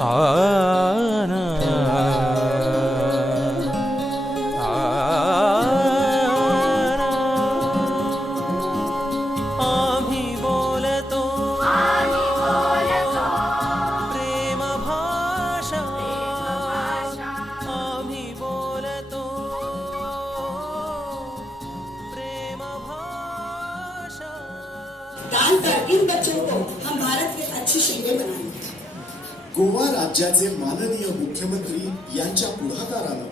आम्ही बोलतो प्रेम भाषा, आम्ही बोलतो प्रेम भाषा। दान कर इन बच्चों को हम भारत के अच्छी शहरें बनाएंगे। गोवा राज्याचे माननीय मुख्यमंत्री यांच्या पुढाकारानं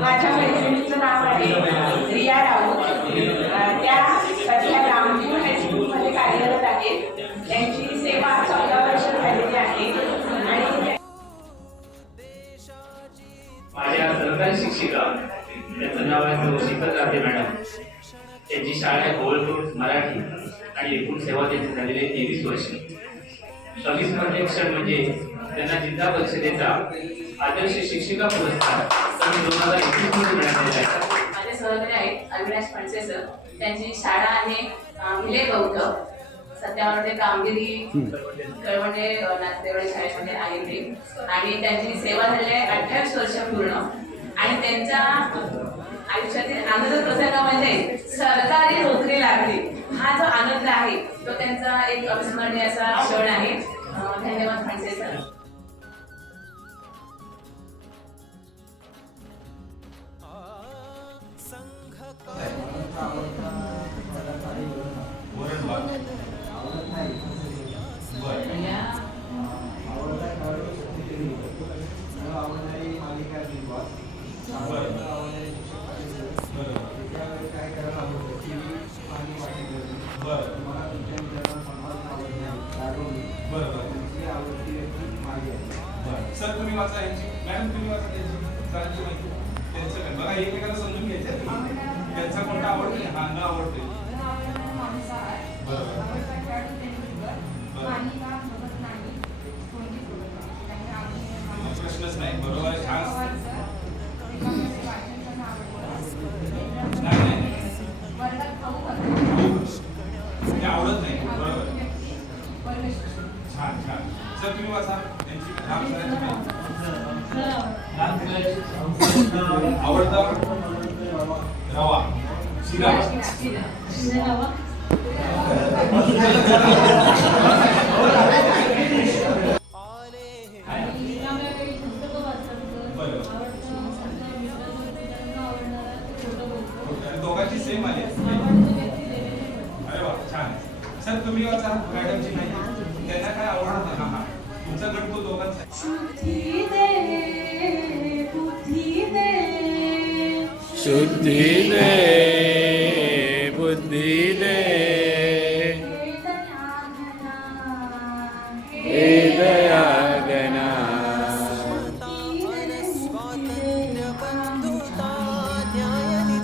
माझ्या मैत्रिणीचं नाव आहे रिया राऊत. त्या सध्या रामदेव हायस्कूलमध्ये कार्यरत आहेत. त्यांची सेवा 14 वर्ष झालेली आहे आणि माझ्या सरकारी शिक्षिका त्यांचं नाव आहे शीतल राधे मॅडम. त्यांची शाळा आहे गोवळकोट मराठी आणि एकूण सेवा त्यांची झालेली 23 वर्ष. 24 मध्ये क्षण म्हणजे त्यांना जिल्हा परिषदेचा आदर्श शिक्षिका पुरस्कार 2021 मध्ये मिळालेला आहे. माझे सहकारी आहेत अविनाश फणसे सर. त्यांची शाळा आहे हिले गौतम. सध्या मला ते कामगिरी कळवणे नाथदेवळे शाळेमध्ये आलेली आणि त्यांची सेवा झाली आहे 28 वर्ष पूर्ण. आणि त्यांच्या आयुष्यातील आनंद प्रसंग म्हणजे सरकारी नोकरी लागली. हा जो आनंद आहे तो त्यांचा एक अविस्मरणीय असा क्षण आहे. धन्यवाद फणसे सर. सर तुम्ही वाचा यांची, मॅडम तुम्ही वाचा त्यांची माहिती त्यांचं काय बघा, एकमेकाला समजून घ्यायचं. त्यांचा कोणता आवडते हा न आवडते प्रश्नच नाही. बरोबर छान. ते आवडत नाही. बरोबर छान छान. सर तुम्ही वाचा त्यांची आवडता रवा शिरा. दोघांची सेम आली. अरे वा छान. सर तुम्ही वाचा मॅडमची माहिती. त्यांना काय आवडतं? हा हा तुमचा गट तो दोघांचा. शुद्धी दे बुद्धी दे, शुद्धी दे बुद्धी दे, हे दया गणा,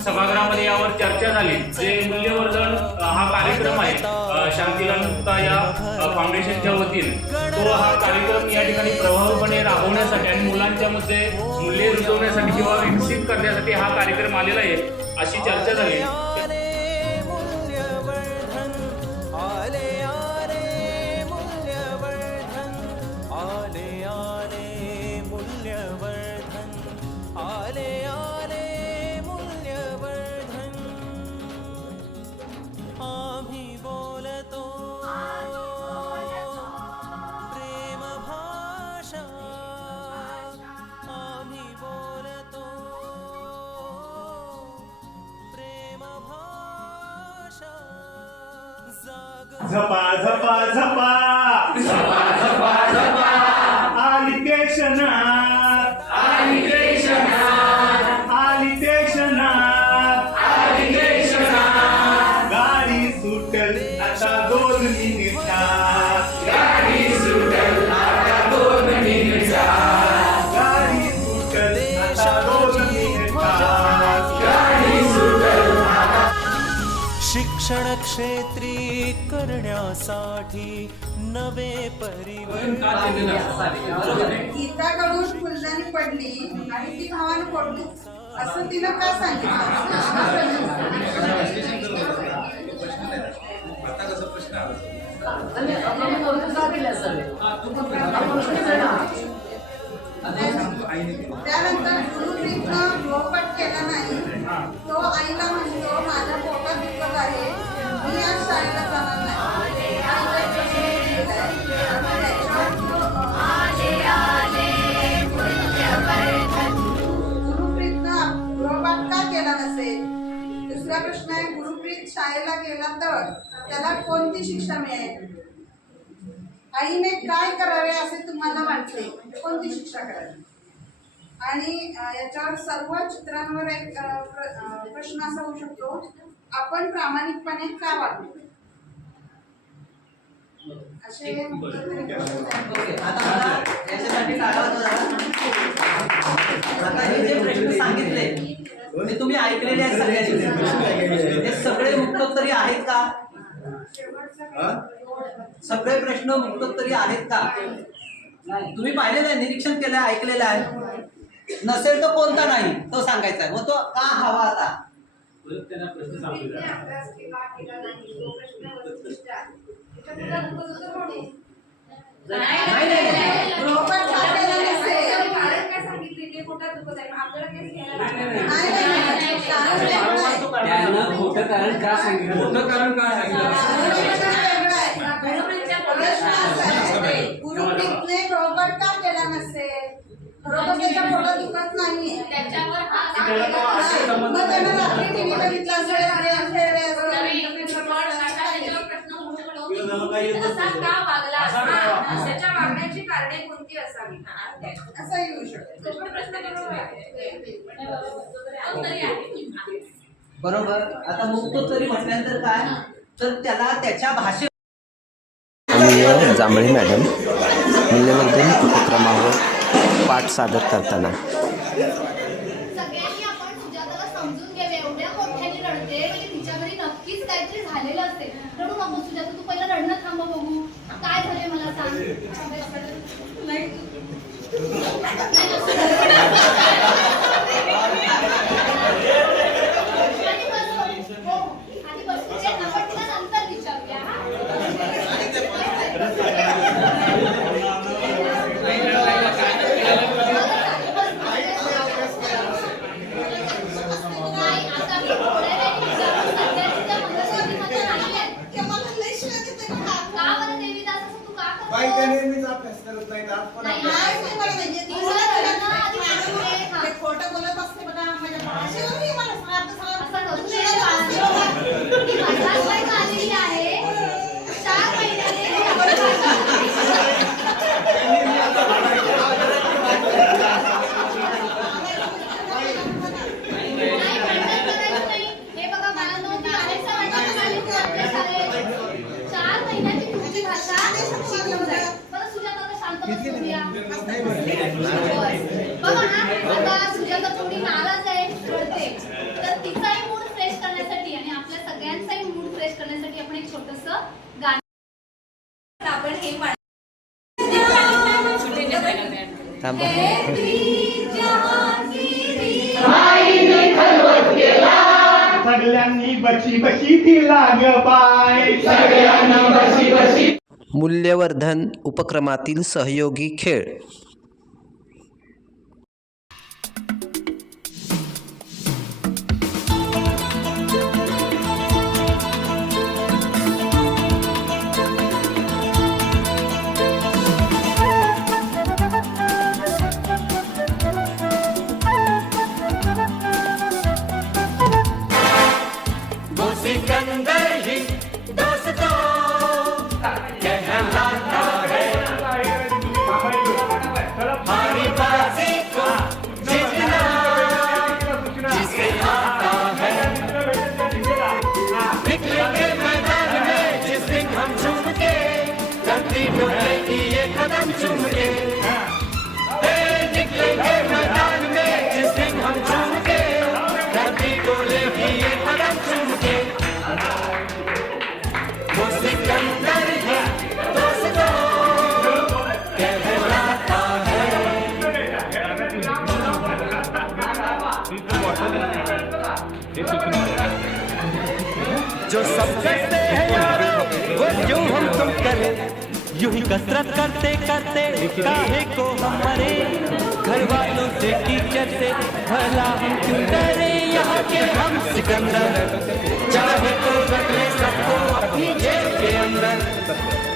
सभागृहामध्ये यावर चर्चा झाली. जे मूल्यवर्धन हा कार्यक्रम आहे शांतिलालता या फाउंडेशनच्या वतीने, तो हा कार्यक्रम या ठिकाणी प्रभावीपणे राबवण्यासाठी आणि मुलांच्या मध्ये मूल्ये रुजवण्यासाठी किंवा विकसित करण्यासाठी हा कार्यक्रम आलेला आहे अशी चर्चा झाली. आम्ही बोलतो प्रेम भाषा, आम्ही बोलतो प्रेम भाषा। झपा झपा झपा झपा झपा झपा आली ते क्षणात, आली ते क्षणात, आली ते क्षणात, आली ते क्षणात. गाडी सुटल आता 2 मिनिटात, गाडी सुटल आता 2 मिनिटात, गाडी सुटल आता 2 मिनिटात, गाडी सुटल आता. शिक्षण क्षेत्री करण्यासाठी नवे परिवर्तन. गीताकडून फुलदाणी पडली आणि ती भावानं पडली असं तिनं का सांगितलं? आता कसा प्रश्न आला त्यानंतर गुरुप्रीतनं गृहपाठ केला नाही. तो आईला म्हणतो माझ्या पोटात दुखत आहे, मी आज शाळेला जाणार नाही. आईला प्रश्न केलाय. आणि त्याच्यावर गुरुप्रीतनं गृहपाठ का केला नसेल. दुसरा प्रश्न आहे, गुरुप्रीत शाळेला गेला तर त्याला कोणती शिक्षा मिळेल. आईने काय करावे असे तुम्हाला वाटले, कोणती शिक्षा करावी. आणि याच्यावर सर्व चित्रांवर एक प्रश्न असा होऊ शकतो, आपण प्रामाणिकपणे का वागतो. असे आता मला याच्यासाठी आता हे जे प्रश्न सांगितले ते तुम्ही ऐकलेले आहेत सगळ्यांनी. हे सगळे मुक्तोत्तरी आहेत का. सगळे प्रश्न मुक्तोत्तरी आहेत का. तुम्ही पाहिलेलं आहे, निरीक्षण केलं आहे, ऐकलेलं आहे. नसेल तर कोणता नाही तो सांगायचा आहे. मग तो का हवा आता. त्यांना प्रश्न सांगितला नाही नाही गृहपाठ का केला नसेल. त्यानं खोटं कारण का सांगितलं. खोटं कारण काय गुरुप्रीतने गृहपाठ का केला नसेल. खरोखर त्याच्या पोटात दुखत नाहीये. मग त्यानं रात्री टीव्ही बघितला असेल, खेळले असेल. त्याच्या वागण्याची कारणे कोणती असावी असं येऊ शकतो. बरोबर. आता मुक्तोत्तरी म्हटल्यानंतर काय, तर त्याला त्याच्या भाषेत आम्ही जांभळे मॅडम मूल्यवर्धन उपक्रमावर पाठ सादर करताना सगळ्यांनी आपण सुजाताला समजून घ्यावे. एवढ्या मोठ्याने रडते म्हणजे तिच्या घरी नक्कीच काहीतरी झालेलं असते. रडू नको सुजाता, तू पहिला रडणं थांबव, बघू काय झालंय मला सांग. नाही आधी बसून घे, आपण तिला नंतर विचारूया. नाही आता मी थोड्या वेळाने विचारू. सध्या तिच्या मनस्थितीमध्ये नाही आहे. का बरं देवीदास असं तू का करतो. नाही खोटं बोलत असते बघा माझ्या भाषेवरही मला सारखं असं करू नये बाळांनो. ती माझ्याच वयात आलेली आहे. 4 महिन्याने ती आपली भाषा नाही भांडण करायचं नाही. हे बघा बाळांनो, ती अनेकदा वाटत आलेली आपल्या शाळेत. 4 महिन्याची तुमची भाषा शिकवते. बरं सुजाता, आता शांत बस करूया. बघा ना, आता सुजाता थोडी नाराज आहे, रडते. तर तिचाही मूड फ्रेश करण्यासाठी आणि आपल्या सगळ्यांचाही मूड फ्रेश करण्यासाठी आपण एक छोटंसं गाणं आपण हे थांबा. सगळ्यांनी बशी बशी दिला ग बाय. सगळ्यांना बशी बशी. मूल्यवर्धन उपक्रमातील सहयोगी खेळ. जो सब करते हैं यार वो क्यों हम तुम यूं ही कसरत करते करते काहे को हम मरे, घर वालों से टीचर से भला हम क्यों डरे, यहाँ के हम सिकंदर चाहे तो रख ले सबको अपनी जेब के अंदर,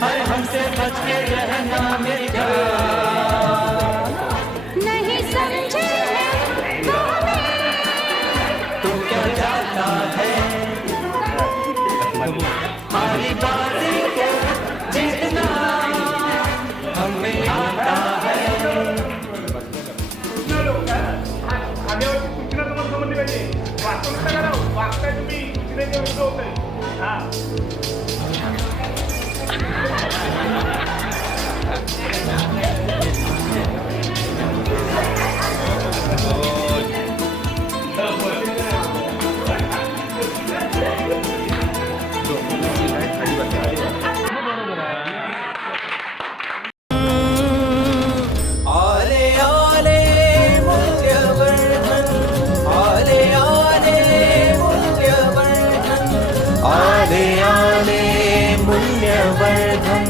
हर हमसे बच के रहना मेरी जान। नहीं समझे तो क्या जाता है हमारी बाजी को जीतना हमें आता है। खाद्यावरची सूचना तुम्हाला समजली पाहिजे. वाचून नका करा, वाचताय तुम्ही सूचनेच्या विरुद्ध होतंय. हा. आले आले मूल्यवर्धन, आले आले मूल्यवर्धन, आले आले मूल्यवर्धन,